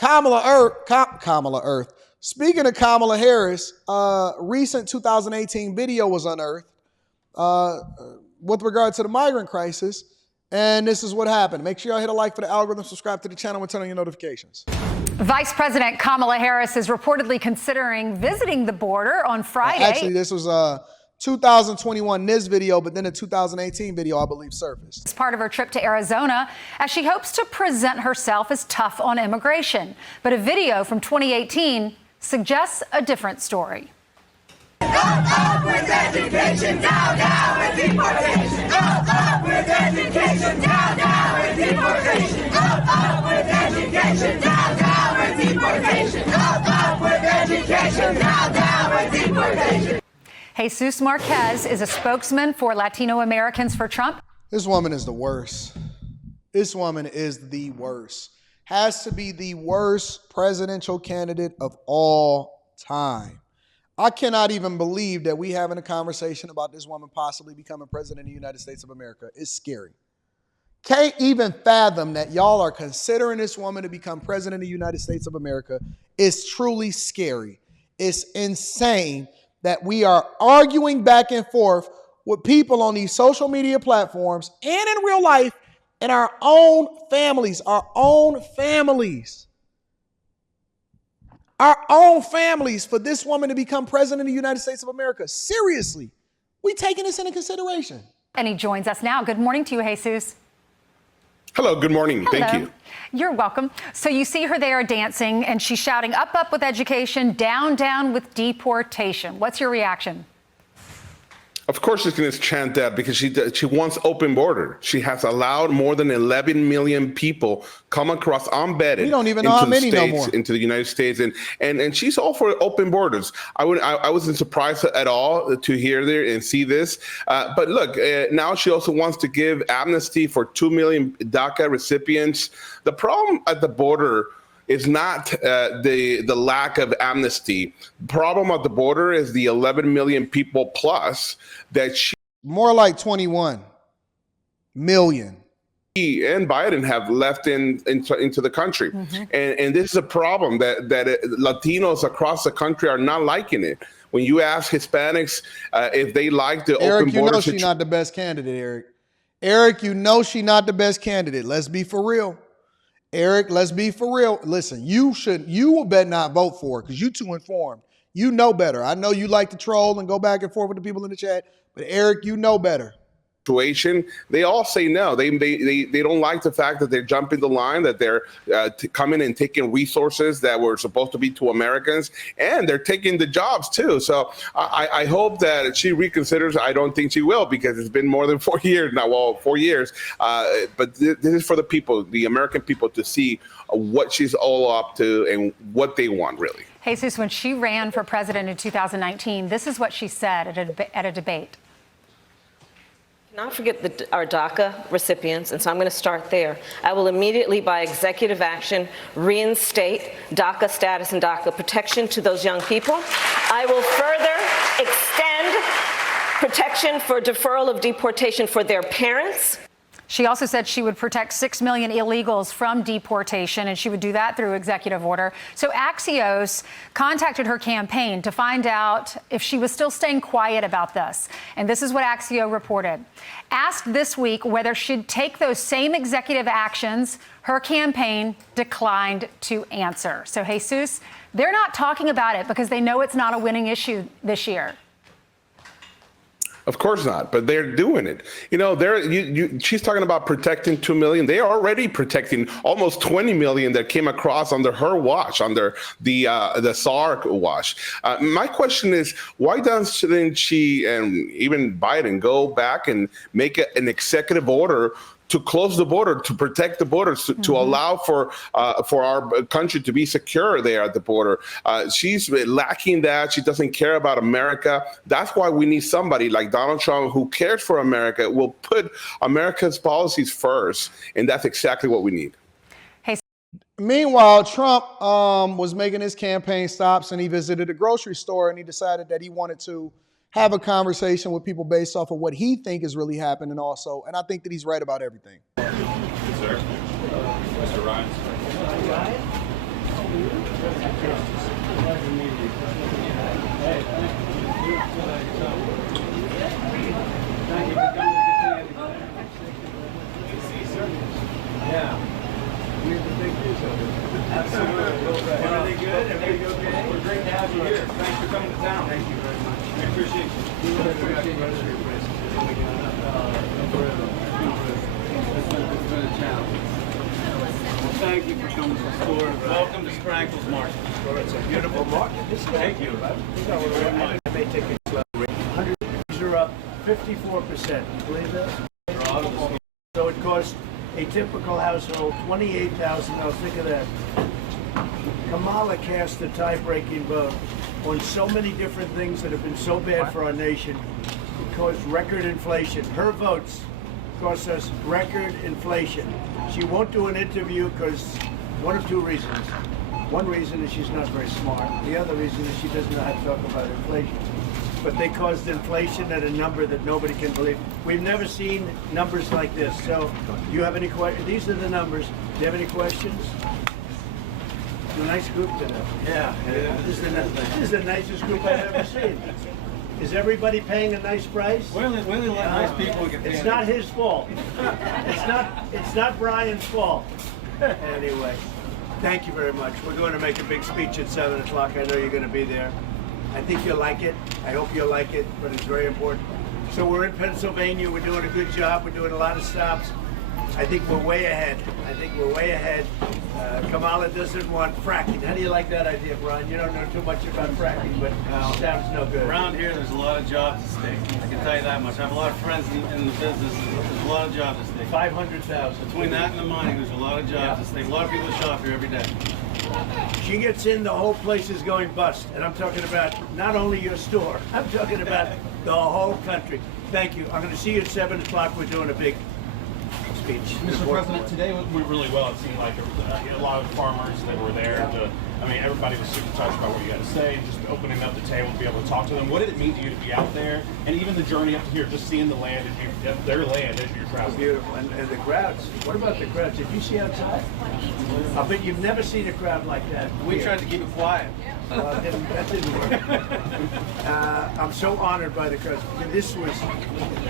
Kamala Earth. Speaking of Kamala Harris, recent 2018 video was unearthed with regard to the migrant crisis. And this is what happened. Make sure y'all hit a like for the algorithm, subscribe to the channel, and turn on your notifications. Vice President Kamala Harris is reportedly considering visiting the border on Friday. Actually, this was 2021 NIS video, but then a 2018 video, I believe, surfaced. It's part of her trip to Arizona, as she hopes to present herself as tough on immigration. But a video from 2018 suggests a different story. Up with education, down, down with deportation. Up with education, down, down with deportation. Up with education, down, down with deportation. Up with education, down, down with deportation. Jesus Marquez is a spokesman for Latino Americans for Trump. This woman is the worst. This woman is the worst. Has to be the worst presidential candidate of all time. I cannot even believe that we having a conversation about this woman possibly becoming president of the United States of America. It's scary. Can't even fathom that y'all are considering this woman to become president of the United States of America. It's truly scary. It's insane that we are arguing back and forth with people on these social media platforms and in real life and our own families, Our own families for this woman to become president of the United States of America. Seriously, we taking this into consideration. And he joins us now. Good morning to you, Jesus. Hello, good morning. Hello. Thank you. You're welcome. So you see her there dancing, and she's shouting up, up with education, down, down with deportation. What's your reaction? Of course she's going to chant that because she wants open border. She has allowed more than 11 million people come across unvetted. We don't even know how many no more. Into the United States, and she's all for open borders. I wasn't surprised at all to hear there and see this. But look, now she also wants to give amnesty for 2 million DACA recipients. The problem at the border is not the lack of amnesty. The problem at the border is the 11 million people plus that she... More like 21 million. And Biden have left into the country. Mm-hmm. And this is a problem that Latinos across the country are not liking it. When you ask Hispanics if they like the open border... Eric, you know she's not the best candidate, Eric. Eric, you know she's not the best candidate. Let's be for real. Eric, let's be for real. Listen, you will bet not vote for her because you're too informed. You know better. I know you like to troll and go back and forth with the people in the chat, but Eric, you know better. Situation, they all say no. They don't like the fact that they're jumping the line, that they're coming and taking resources that were supposed to be to Americans, and they're taking the jobs too. So I hope that she reconsiders. I don't think she will because it's been more than 4 years now. Well, 4 years. But this is for the people, the American people, to see what she's all up to and what they want, really. Jesus, when she ran for president in 2019, this is what she said at a debate. Not forget our DACA recipients, and so I'm going to start there. I will immediately, by executive action, reinstate DACA status and DACA protection to those young people. I will further extend protection for deferral of deportation for their parents. She also said she would protect 6 million illegals from deportation, and she would do that through executive order. So Axios contacted her campaign to find out if she was still staying quiet about this. And this is what Axios reported. Asked this week whether she'd take those same executive actions, her campaign declined to answer. So Jesus, they're not talking about it because they know it's not a winning issue this year. Of course not, but they're doing it. You know, she's talking about protecting 2 million. They are already protecting almost 20 million that came across under her watch, under the SAR watch. My question is, why doesn't she and even Biden go back and make an executive order to close the border, to protect the border, to allow for our country to be secure there at the border? She's lacking that. She doesn't care about America. That's why we need somebody like Donald Trump who cares for America, will put America's policies first, and that's exactly what we need. Meanwhile, Trump was making his campaign stops, and he visited a grocery store, and he decided that he wanted to have a conversation with people based off of what he think is really happening also. And I think that he's right about everything. Yes, sir. Mr. Ryan. glad you're here. Thanks for coming to town. Thank you very much. We appreciate you. We really appreciate you. It's been a challenge. Well, thank you for coming to the store. Welcome to Sprankle's Market. It's a beautiful market. Thank you. I may take it slowly. 100 are up 54%. You believe that? So it cost a typical household $28,000. Think of that. Kamala cast a tie-breaking vote on so many different things that have been so bad for our nation. It caused record inflation. Her votes cost us record inflation. She won't do an interview because one of two reasons. One reason is she's not very smart. The other reason is she doesn't know how to talk about inflation. But they caused inflation at a number that nobody can believe. We've never seen numbers like this. So, do you have any questions? These are the numbers. Do you have any questions? It's a nice group today. Yeah. This is the nicest group I've ever seen. Is everybody paying a nice price? We only let nice people get paid. It's not his fault. It's not Brian's fault. Anyway, thank you very much. We're going to make a big speech at 7 o'clock. I know you're going to be there. I think you'll like it. I hope you'll like it, but it's very important. So we're in Pennsylvania. We're doing a good job. We're doing a lot of stops. I think we're way ahead. Kamala doesn't want fracking. How do you like that idea, Brian? You don't know too much about fracking, but it sounds no good. Around here, there's a lot of jobs at stake. I can tell you that much. I have a lot of friends in the business. There's a lot of jobs at stake. 500,000. Between that and the mining, there's a lot of jobs at stake. A lot of people shop here every day. She gets in, the whole place is going bust. And I'm talking about not only your store, I'm talking about the whole country. Thank you. I'm going to see you at 7 o'clock. We're doing a big speech. Mr. President, today went really well. It seemed like a lot of farmers that were there. Everybody was super touched by what you had to say, and just opening up the table to be able to talk to them. What did it mean to you to be out there, and even the journey up to here, just seeing the land, their land as you're traveling? Beautiful. And the crowds. What about the crowds? Did you see outside? I bet you've never seen a crowd like that. We tried to keep it quiet. That didn't work. I'm so honored by the crowds.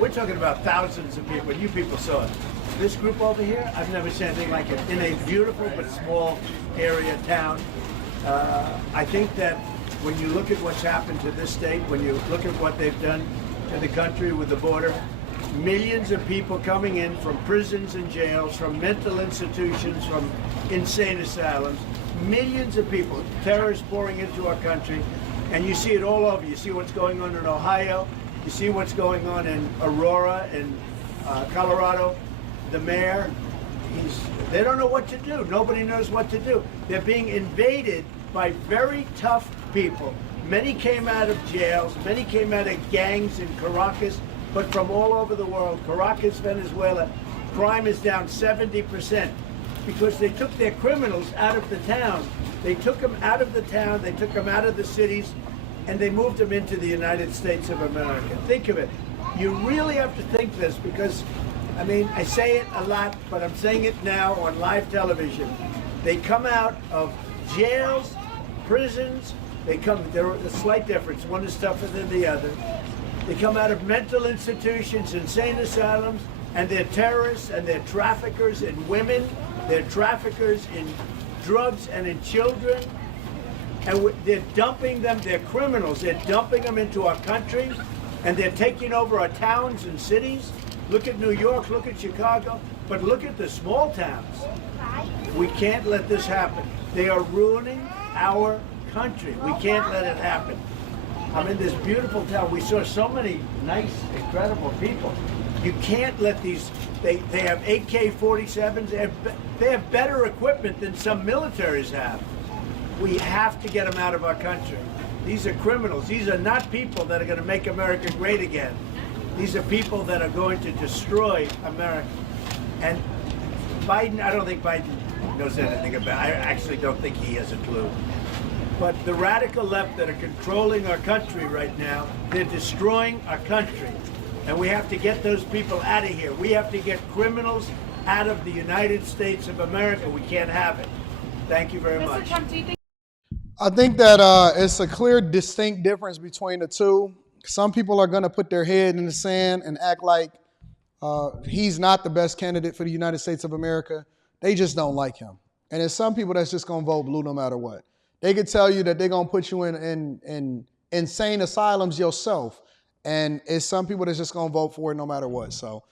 We're talking about thousands of people. You people saw it. This group over here, I've never seen anything like it. In a beautiful but small area town. I think that when you look at what's happened to this state, when you look at what they've done to the country with the border, millions of people coming in from prisons and jails, from mental institutions, from insane asylums, millions of people, terrorists pouring into our country, and you see it all over. You see what's going on in Ohio, you see what's going on in Aurora, in Colorado. The mayor, they don't know what to do. Nobody knows what to do. They're being invaded by very tough people. Many came out of jails, many came out of gangs in Caracas, but from all over the world. Caracas, Venezuela, crime is down 70% because they took their criminals out of the town. They took them out of the town, they took them out of the cities, and they moved them into the United States of America. Think of it. You really have to think this because I mean, I say it a lot, but I'm saying it now on live television. They come out of jails, prisons, there are a slight difference. One is tougher than the other. They come out of mental institutions, insane asylums, and they're terrorists and they're traffickers in women, they're traffickers in drugs and in children. And they're dumping them, they're criminals, they're dumping them into our country, and they're taking over our towns and cities. Look at New York, look at Chicago, but look at the small towns. We can't let this happen. They are ruining our country. We can't let it happen. I'm in this beautiful town. We saw so many nice, incredible people. You can't let these, they have AK-47s, they have better equipment than some militaries have. We have to get them out of our country. These are criminals. These are not people that are going to make America great again. These are people that are going to destroy America. And Biden, I don't think Biden knows anything about it. I actually don't think he has a clue. But the radical left that are controlling our country right now, they're destroying our country. And we have to get those people out of here. We have to get criminals out of the United States of America. We can't have it. Thank you very much. I think that it's a clear, distinct difference between the two. Some people are going to put their head in the sand and act like he's not the best candidate for the United States of America. They just don't like him. And there's some people that's just going to vote blue no matter what. They could tell you that they're gonna put you in insane asylums yourself. And it's some people that's just gonna vote for it no matter what. So